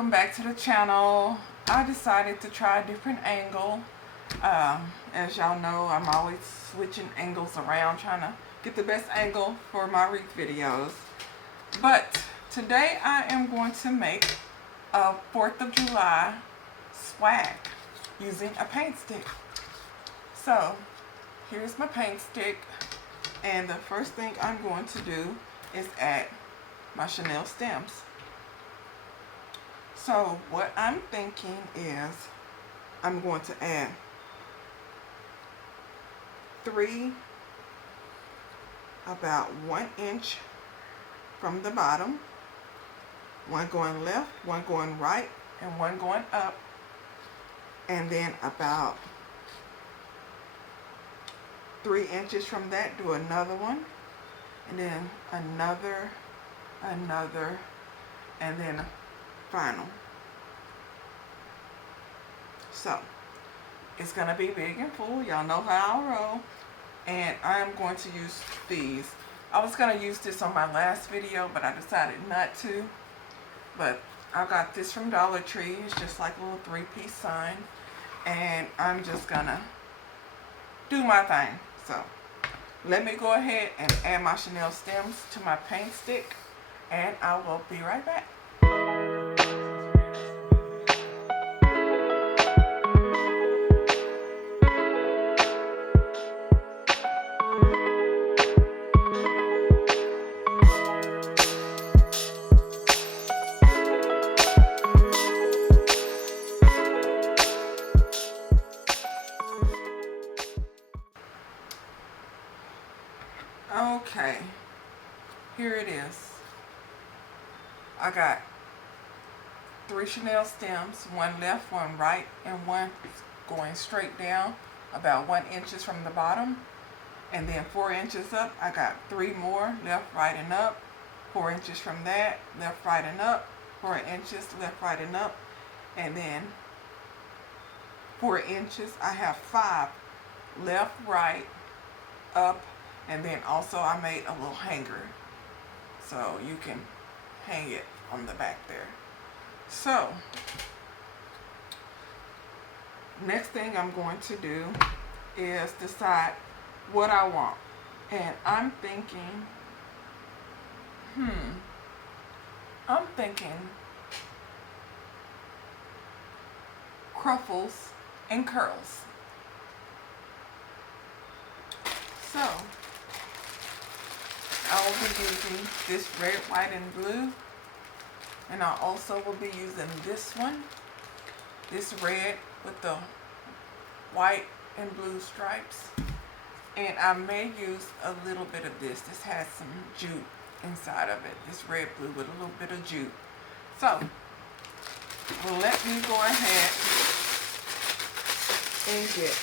welcome back to the channel. I decided to try a different angle. As y'all know, I'm always switching angles around, trying to get the best angle for my wreath videos. But today I am going to make a 4th of July swag using a paint stick. So here's my paint stick, and the first thing I'm going to do is add my chenille stems. So what I'm thinking is I'm going to add 3 about 1 inch from the bottom, 1 going left, 1 going right, and 1 going up, and then about 3 inches from that do another one, and then another, and then final. So it's gonna be big and full. Y'all know how I roll, and I am going to use these. I was gonna use this on my last video, but I decided not to. But I got this from Dollar Tree. It's just like a little 3-piece sign, and I'm just gonna do my thing. So let me go ahead and add my chenille stems to my paint stick, and I will be right back. Okay, here it is. I got 3 chenille stems, 1 left, 1 right, and 1 going straight down about 1 inches from the bottom, and then 4 inches up I got 3 more, left, right, and up, 4 inches from that, left, right, and up, 4 inches, left, right, and up, and then 4 inches. I have 5 left, right, up, and then also I made a little hanger so you can hang it on the back there. So next thing I'm going to do is decide what I want, and I'm thinking cruffles and curls. So I will be using this red, white, and blue, and I also will be using this one, this red with the white and blue stripes, and I may use a little bit of this. This has some jute inside of it, this red, blue with a little bit of jute. So let me go ahead and get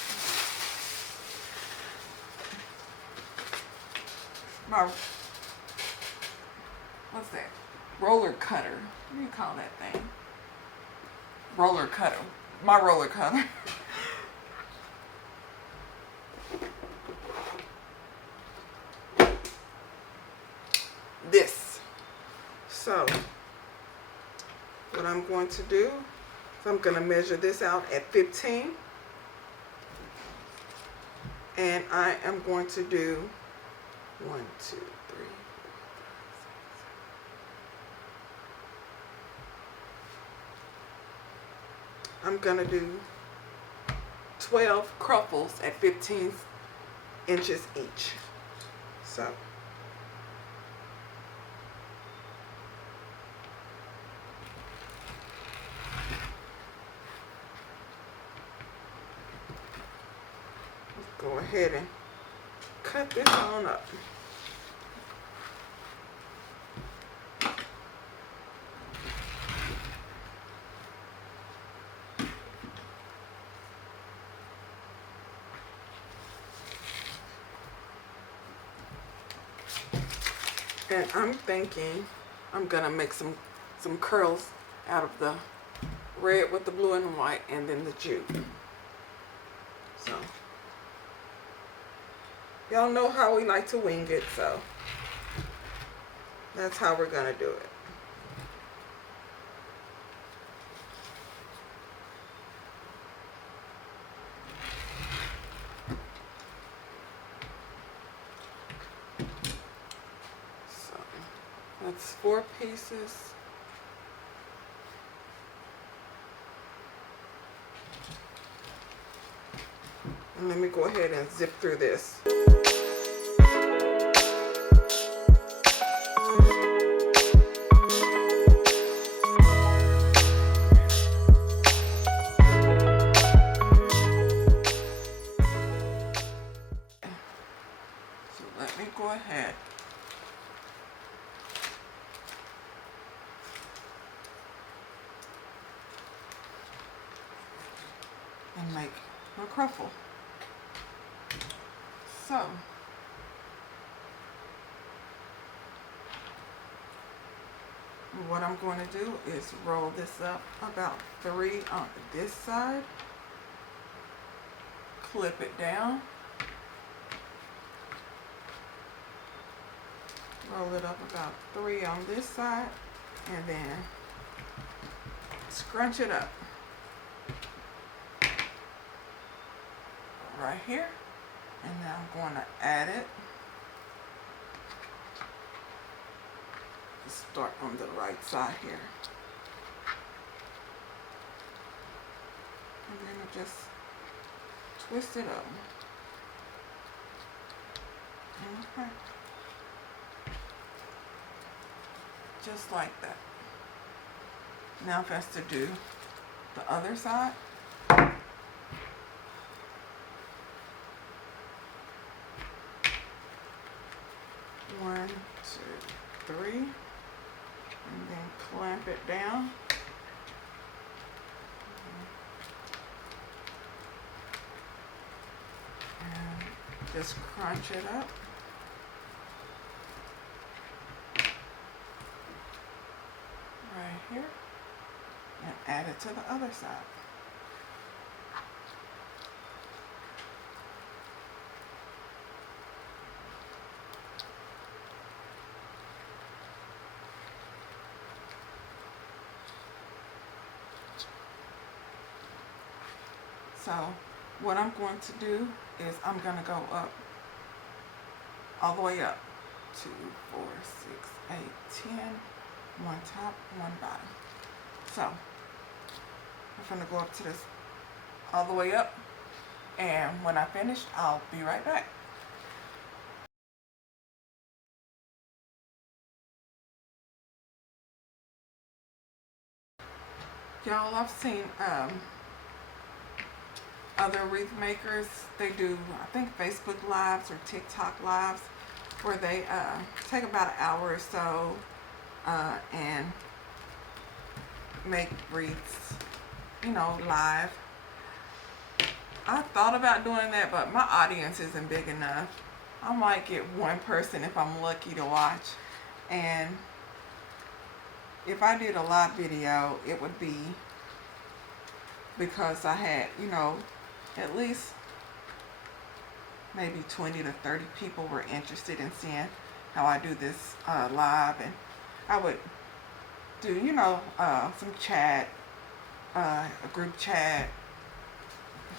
my, what's that? Roller cutter. What do you call that thing? Roller cutter. My roller cutter. This. So what I'm going to do is I'm going to measure this out at 15. And I am going to do 1, 2, 3, 4, 5, 6, 7. I'm gonna do 12 cruffles at 15 inches each. So let's go ahead and cut this on up. And I'm thinking I'm gonna make some curls out of the red with the blue and the white, and then the jute. So y'all know how we like to wing it, so that's how we're gonna do it. needs 4 pieces. And let me go ahead and zip through this. So let me go ahead and make my cruffle. So what I'm going to do is roll this up about 3 on this side, clip it down, roll it up about 3 on this side, and then scrunch it up right here. And now I'm going to add it. Start on the right side here. And then I just twist it up. Okay. Just like that. Now if I have to do the other side. 1, 2, 3, and then clamp it down. And just crunch it up. Right here. And add it to the other side. So what I'm going to do is I'm going to go up, all the way up, 2, 4, 6, 8, 10, one top, one bottom. So I'm going to go up to this, all the way up, and when I finish, I'll be right back. Y'all, I've seen other wreath makers. They do, I think, Facebook Lives or TikTok Lives, where they take about an hour or so and make wreaths, you know, live. I thought about doing that, but my audience isn't big enough. I might get one person if I'm lucky to watch. And if I did a live video, it would be because I had, you know, at least maybe 20 to 30 people were interested in seeing how I do this live. And I would do, you know, some chat, a group chat,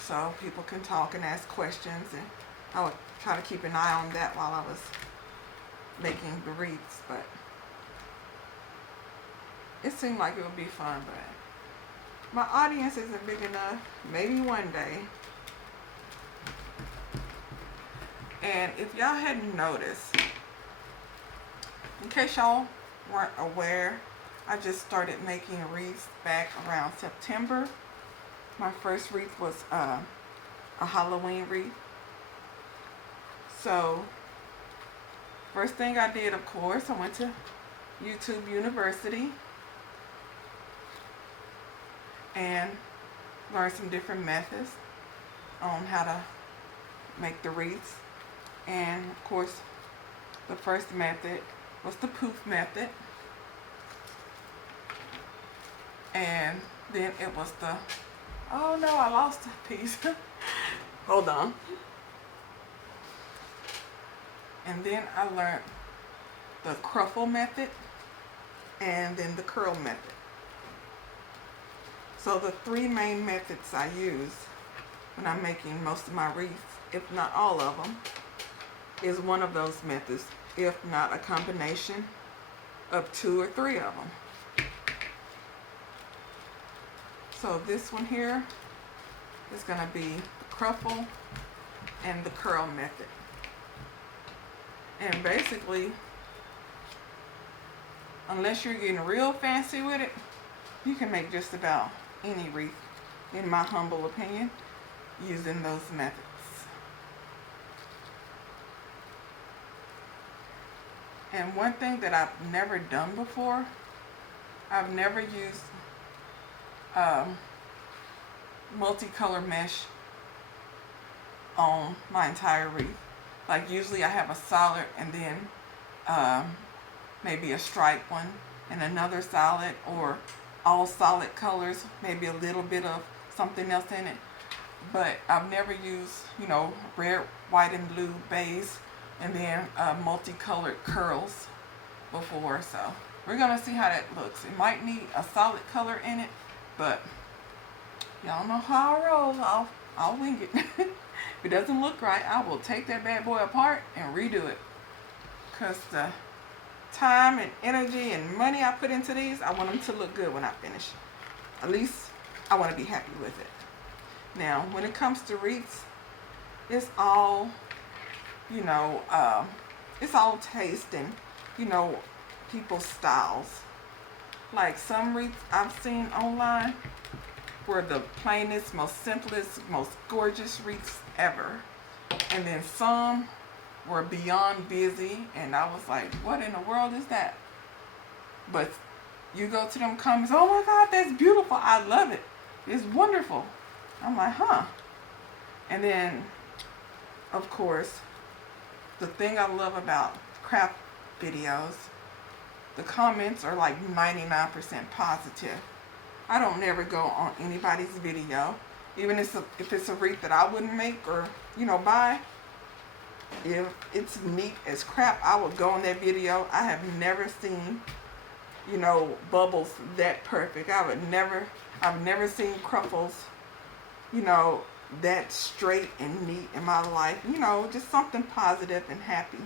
so people can talk and ask questions. And I would try to keep an eye on that while I was making the wreaths. But it seemed like it would be fun, but my audience isn't big enough. Maybe one day. And if y'all hadn't noticed, in case y'all weren't aware, I just started making wreaths back around September. My first wreath was a Halloween wreath. So first thing I did, of course, I went to YouTube University and learned some different methods on how to make the wreaths. And of course, the first method was the poof method. And then it was the, oh no, I lost a piece. Hold on. And then I learned the cruffle method and then the curl method. So the 3 main methods I use when I'm making most of my wreaths, if not all of them, is one of those methods, if not a combination. of 2 or 3 of them. So this one here is going to be the cruffle and the curl method. And basically, unless you're getting real fancy with it, you can make just about any wreath, in my humble opinion, using those methods. And one thing that I've never done before, I've never used multicolor mesh on my entire wreath. Like usually I have a solid and then maybe a stripe one and another solid, or all solid colors, maybe a little bit of something else in it. But I've never used, you know, red, white, and blue base and then multicolored curls before. So we're gonna see how that looks. It might need a solid color in it, but y'all know how I roll. I'll wing it. If it doesn't look right, I will take that bad boy apart and redo it. Because the time and energy and money I put into these, I want them to look good when I finish. At least I want to be happy with it. Now, when it comes to wreaths, it's all, you know, it's all taste and, you know, people's styles. Like some wreaths I've seen online were the plainest, most simplest, most gorgeous wreaths ever. And then some were beyond busy, and I was like, what in the world is that? But you go to them comments, oh my God, that's beautiful. I love it. It's wonderful. I'm like, huh. And then, of course, the thing I love about craft videos, the comments are like 99% positive. I don't never go on anybody's video, even if it's a wreath that I wouldn't make or, you know, buy. If it's neat as crap, I would go on that video. I have never seen, you know, bubbles that perfect. I've never seen cruffles, you know, that straight and neat in my life. You know, just something positive and happy.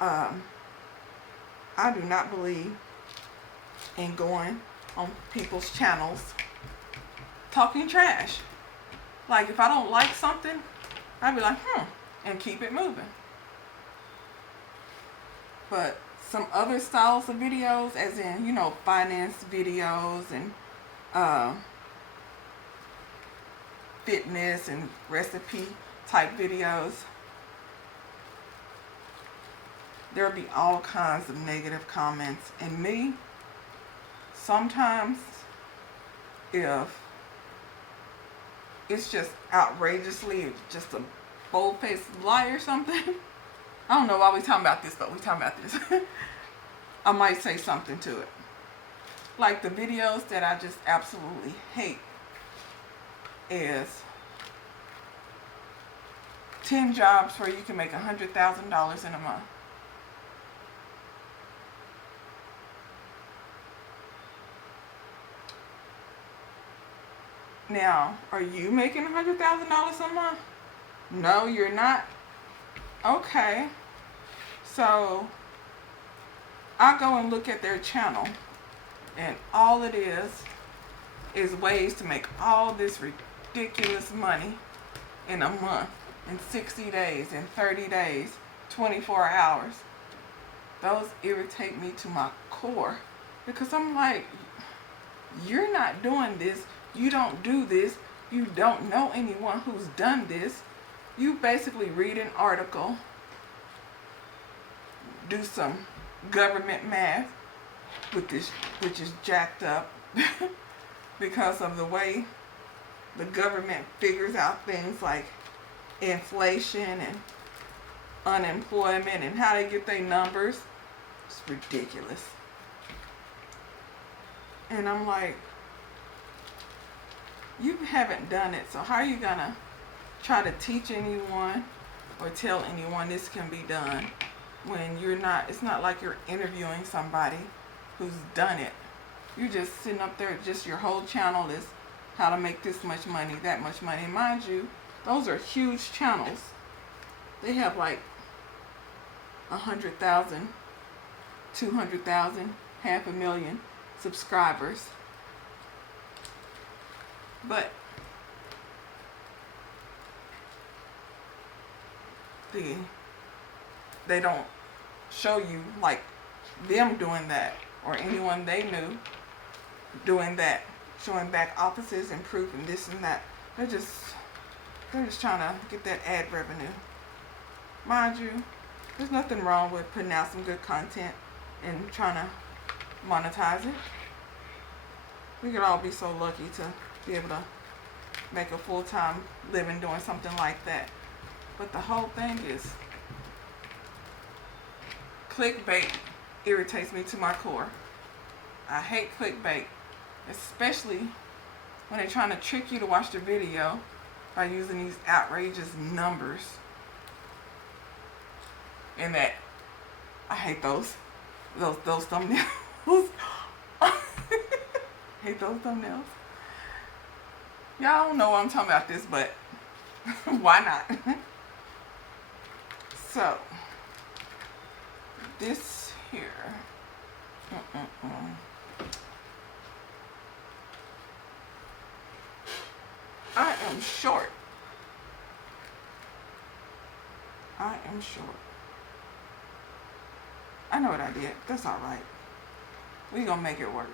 I do not believe in going on people's channels talking trash. Like if I don't like something, I'd be like, and keep it moving. But some other styles of videos, as in, you know, finance videos and fitness and recipe type videos, there'll be all kinds of negative comments. And me, sometimes if it's just outrageously just a bold-faced lie or something, I don't know why we talking about this, but we talking about this. I might say something to it. Like the videos that I just absolutely hate is 10 jobs where you can make $100,000 in a month. Now, are you making $100,000 a month? No, you're not. Okay. So, I go and look at their channel, and all it is ways to make all this ridiculous money in a month, in 60 days, in 30 days, 24 hours. Those irritate me to my core, because I'm like, you're not doing this. You don't do this. You don't know anyone who's done this. You basically read an article, do some government math, which is jacked up because of the way the government figures out things like inflation and unemployment and how they get their numbers. It's ridiculous. And I'm like, you haven't done it, so how are you gonna try to teach anyone or tell anyone this can be done when you're not? It's not like you're interviewing somebody who's done it. You're just sitting up there, just your whole channel is how to make this much money, that much money. And mind you, those are huge channels. They have like 100,000 200,000, 500,000 subscribers. But they don't show you like them doing that or anyone they knew doing that, showing back offices, improving this and that. They're just trying to get that ad revenue. Mind you, there's nothing wrong with putting out some good content and trying to monetize it. We could all be so lucky to be able to make a full-time living doing something like that. But the whole thing is clickbait irritates me to my core. I hate clickbait, especially when they're trying to trick you to watch the video by using these outrageous numbers. And that, I hate those thumbnails. Hate those thumbnails. Y'all don't know what I'm talking about this, but why not? So, this here. I am short. I am short. I know what I did. That's alright. We gonna make it work.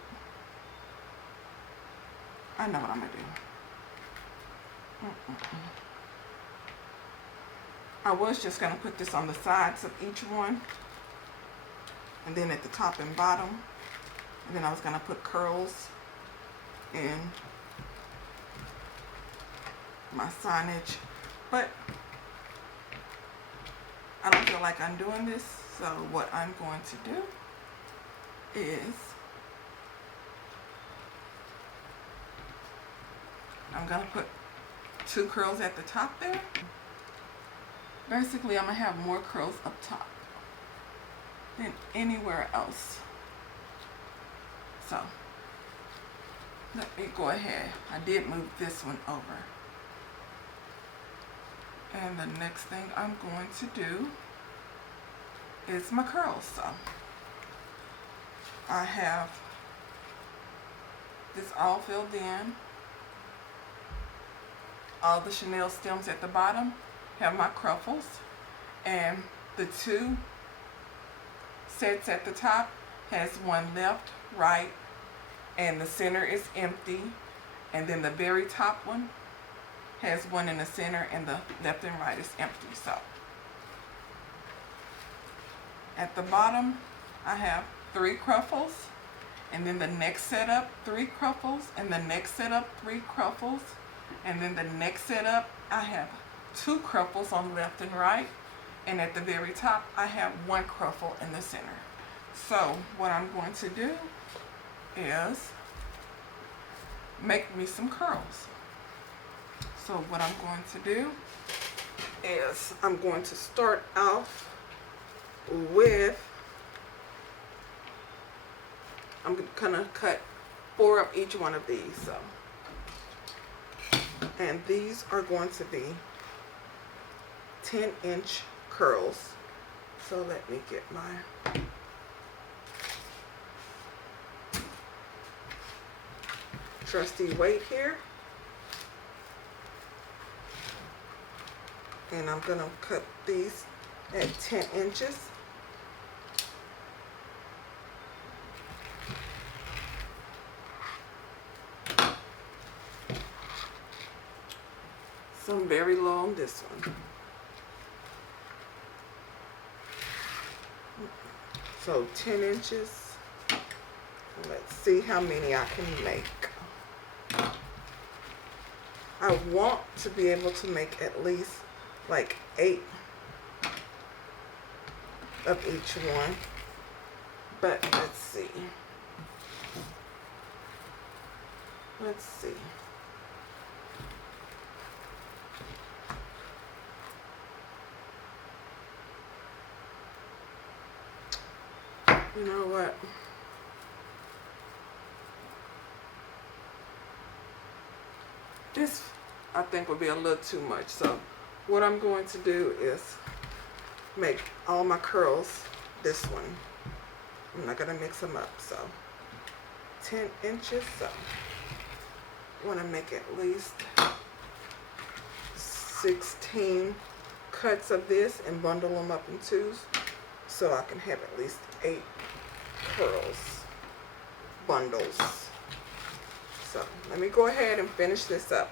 I know what I'm gonna do. I was just gonna put this on the sides of each one, and then at the top and bottom, and then I was gonna put curls in my signage, but I don't feel like I'm doing this. So what I'm going to do is I'm going to put 2 curls at the top there. Basically, I'm going to have more curls up top than anywhere else. So let me go ahead. I did move this one over. And the next thing I'm going to do is my curls. So I have this all filled in. All the Chanel stems at the bottom have my cruffles, and the 2 sets at the top has one left, right, and the center is empty, and then the very top one has one in the center and the left and right is empty. So at the bottom I have 3 cruffles, and then the next setup 3 cruffles, and the next setup 3 cruffles, and then the next setup I have 2 cruffles on left and right, and at the very top I have 1 cruffle in the center. So what I'm going to do is make me some curls. So what I'm going to do is I'm going to start off with, I'm gonna cut 4 of each one of these. So, and these are going to be 10-inch curls. So let me get my trusty weight here. And I'm gonna cut these at 10 inches. Some very low on this one. So 10 inches. Let's see how many I can make. I want to be able to make at least like 8 of each one. But let's see. Let's see. You know what? This, I think, would be a little too much. So what I'm going to do is make all my curls this one I'm not gonna mix them up. So 10 inches. So I want to make at least 16 cuts of this and bundle them up in twos, so I can have at least 8 curls bundles. So let me go ahead and finish this up.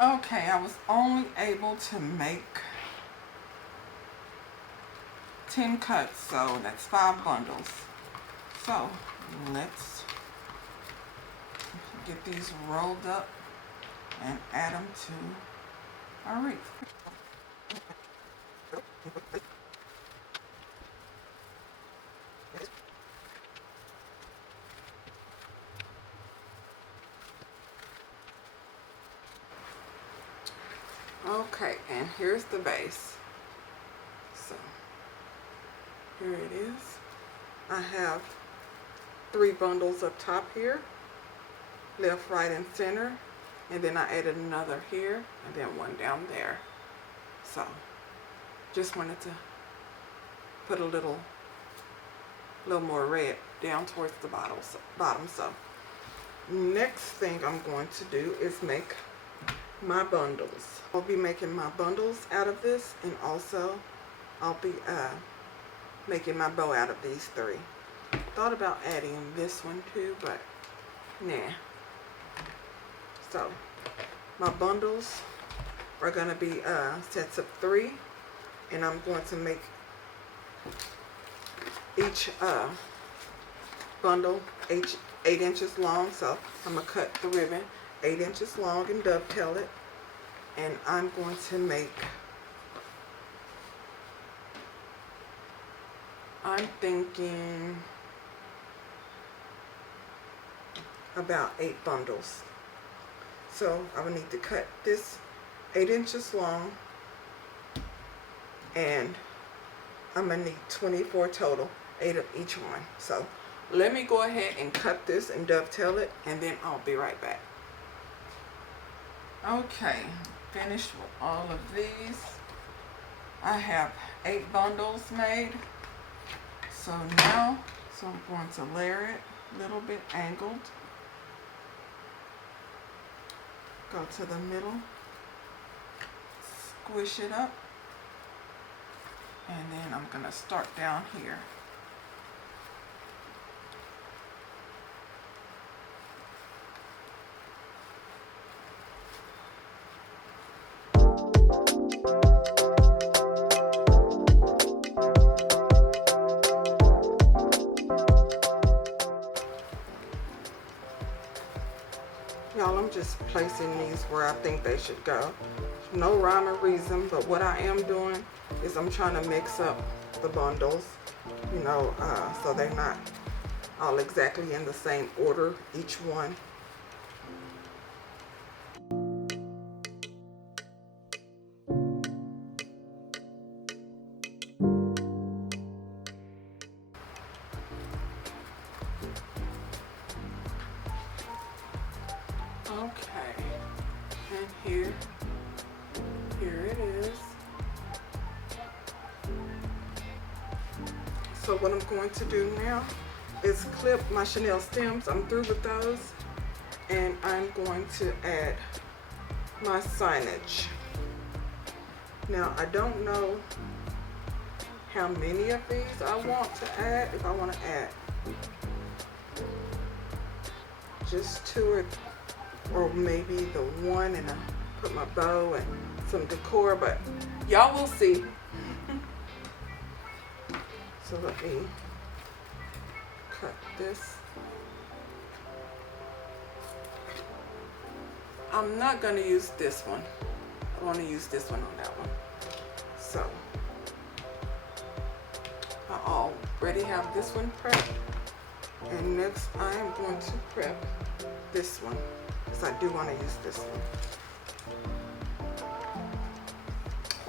Okay, I was only able to make 10 cuts, so that's 5 bundles. So let's get these rolled up and add them to our wreath. Okay, and here's the base. So here it is. I have 3 bundles up top here, left, right, and center, and then I added another here and then one down there. So just wanted to put a little more red down towards the bottom. So next thing I'm going to do is make my bundles. I'll be making my bundles out of this, and also I'll be making my bow out of these 3. Thought about adding this one too, but nah. So my bundles are gonna be sets of 3, and I'm going to make each bundle 8 inches long. So I'm gonna cut the ribbon 8 inches long and dovetail it, and I'm going to make, I'm thinking about 8 bundles. So I will need to cut this 8 inches long, and I'm gonna need 24 total, 8 of each one. So let me go ahead and cut this and dovetail it, and then I'll be right back. Okay, finished with all of these. I have 8 bundles made. So now, I'm going to layer it a little bit angled. Go to the middle, squish it up, and then I'm going to start down here. Y'all, I'm just placing these where I think they should go. No rhyme or reason, but what I am doing is I'm trying to mix up the bundles, you know, so they're not all exactly in the same order, each one. Okay, and here it is. So what I'm going to do now is clip my chenille stems. I'm through with those, and I'm going to add my signage. Now I don't know how many of these I want to add. If I want to add just 2 or maybe the 1, and I put my bow and some decor, but y'all will see. So let me cut this. I'm not going to use this one. I want to use this one on that one. So I already have this one prepped, and next I am going to prep this one, because I do want to use this one.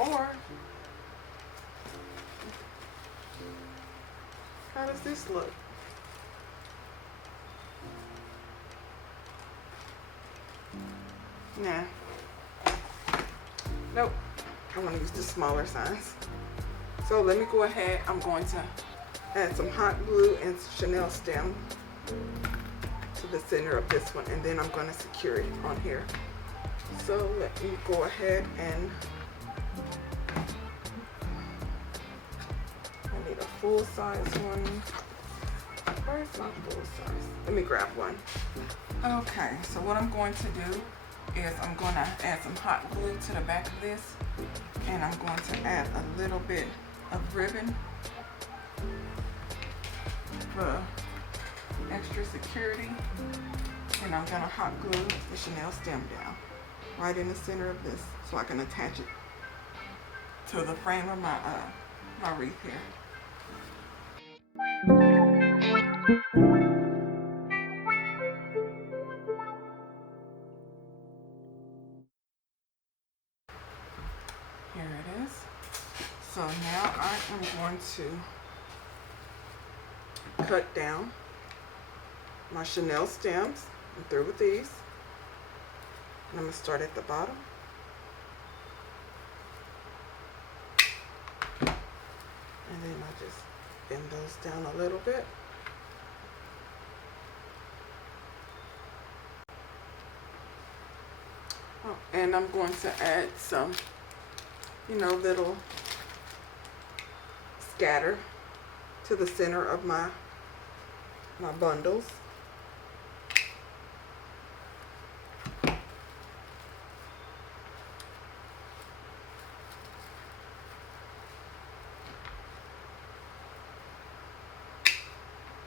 Or how does this look? Nah. Nope, I want to use the smaller signs. So let me go ahead, I'm going to add some hot glue and Chanel stem to the center of this one, and then I'm going to secure it on here. So let me go ahead and I need a full size one. Where's my full size? Let me grab one. Okay, so what I'm going to do is I'm going to add some hot glue to the back of this, and I'm going to add a little bit of ribbon for extra security, and I'm going to hot glue the Chanel stem down right in the center of this so I can attach it to the frame of my wreath here. Here it is. So now I am going to cut down my Chanel stems. I'm through with these. And I'm going to start at the bottom. And then I just bend those down a little bit. Oh, and I'm going to add some, little scatter to the center of my bundles.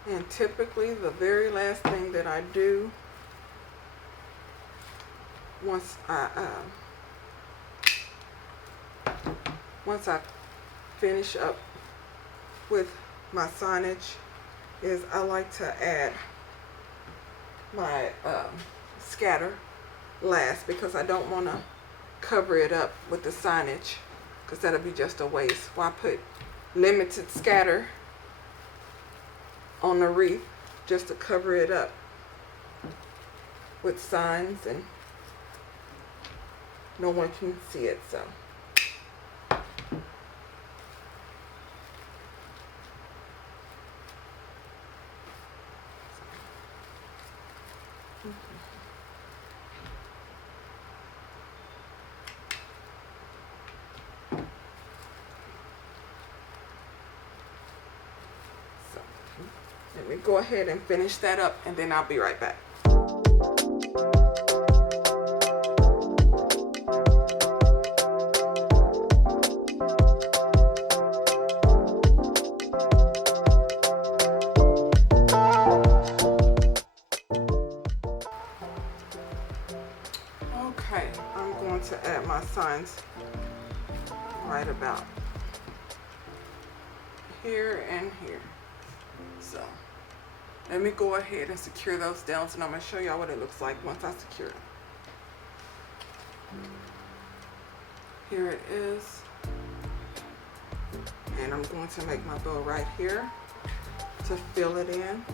And typically the very last thing that I do once I finish up with my signage is I like to add my scatter last, because I don't want to cover it up with the signage, because that'll be just a waste. Well, I put limited scatter on the wreath just to cover it up with signs and no one can see it. So let me go ahead and finish that up, and then I'll be right back. Okay, I'm going to add my signs right about here and here. So let me go ahead and secure those down, and I'm going to show y'all what it looks like once I secure them. Here it is. And I'm going to make my bow right here to fill it in.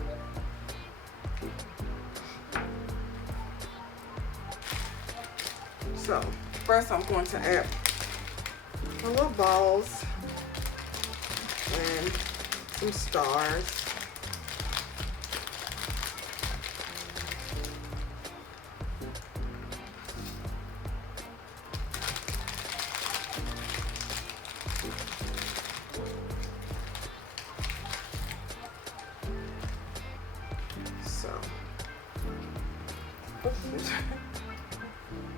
So first I'm going to add my little balls and some stars. So,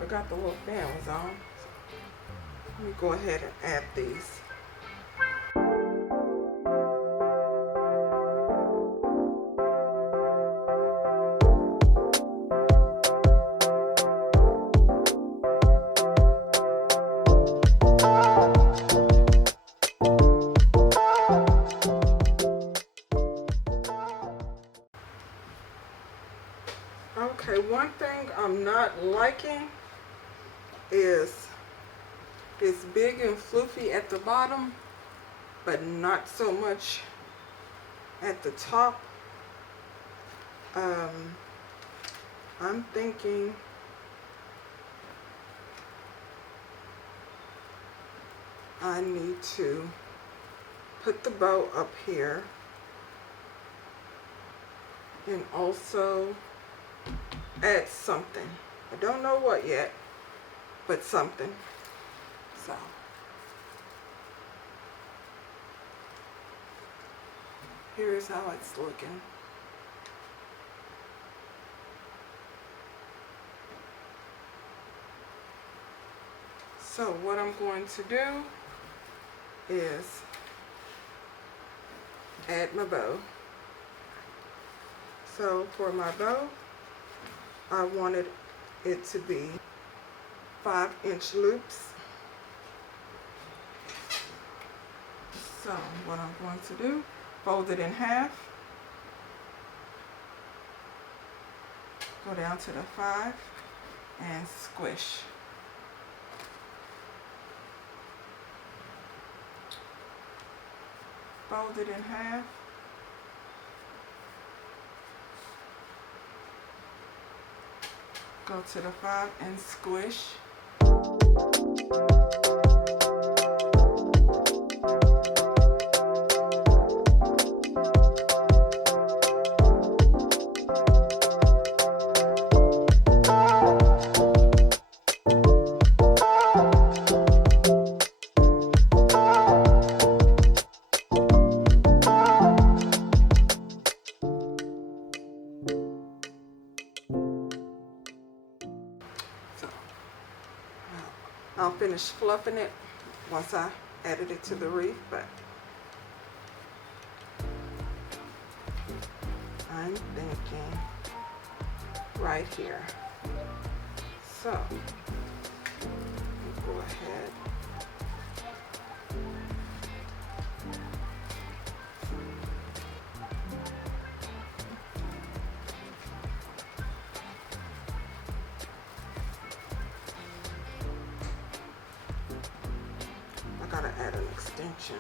I got the little fan was on. Let me go ahead and add these. Okay, one thing I'm not liking is it's big and floofy at the bottom, but not so much at the top. I'm thinking I need to put the bow up here and also add something. I don't know what yet, but something. So here's how it's looking. So what I'm going to do is add my bow. So for my bow, I wanted it to be 5-inch loops. So what I'm going to do, fold it in half, go down to the 5 and squish. Fold it in half. Go to the 5 and squish. I'll finish fluffing it once I added it to the wreath, but I'm thinking right here. So go ahead. I gotta add an extension.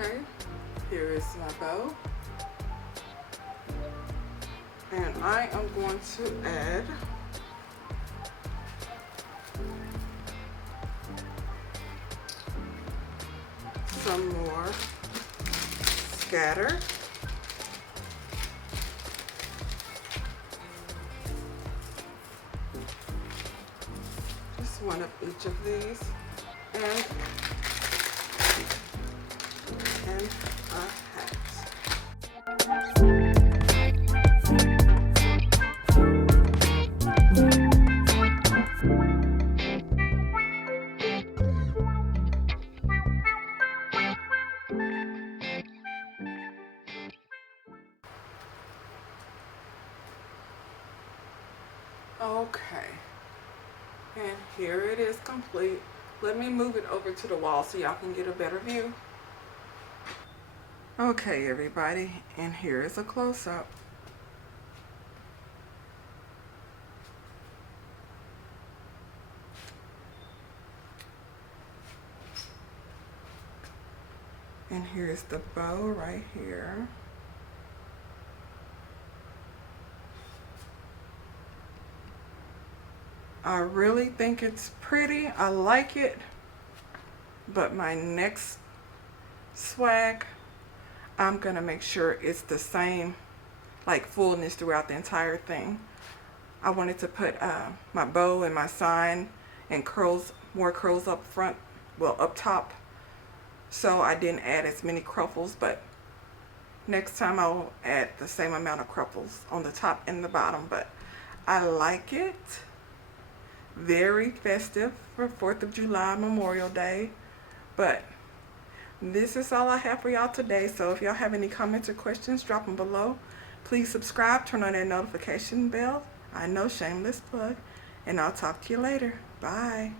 Okay, here is my bow, and I am going to add some more scatter. Just one of each of these, and a hat. Okay, and here it is complete. Let me move it over to the wall so y'all can get a better view. Okay, everybody, and here is a close-up. And here's the bow right here. I really think it's pretty. I like it. But my next swag, I'm gonna make sure it's the same, like fullness throughout the entire thing. I wanted to put my bow and my sign and curls, more curls up front, well up top. So I didn't add as many cruffles, but Next time I'll add the same amount of cruffles on the top and the bottom, but I like it. Very festive for 4th of July, Memorial Day. But this is all I have for y'all today. So if y'all have any comments or questions, drop them below. Please subscribe, turn on that notification bell. I know, shameless plug. And I'll talk to you later. Bye.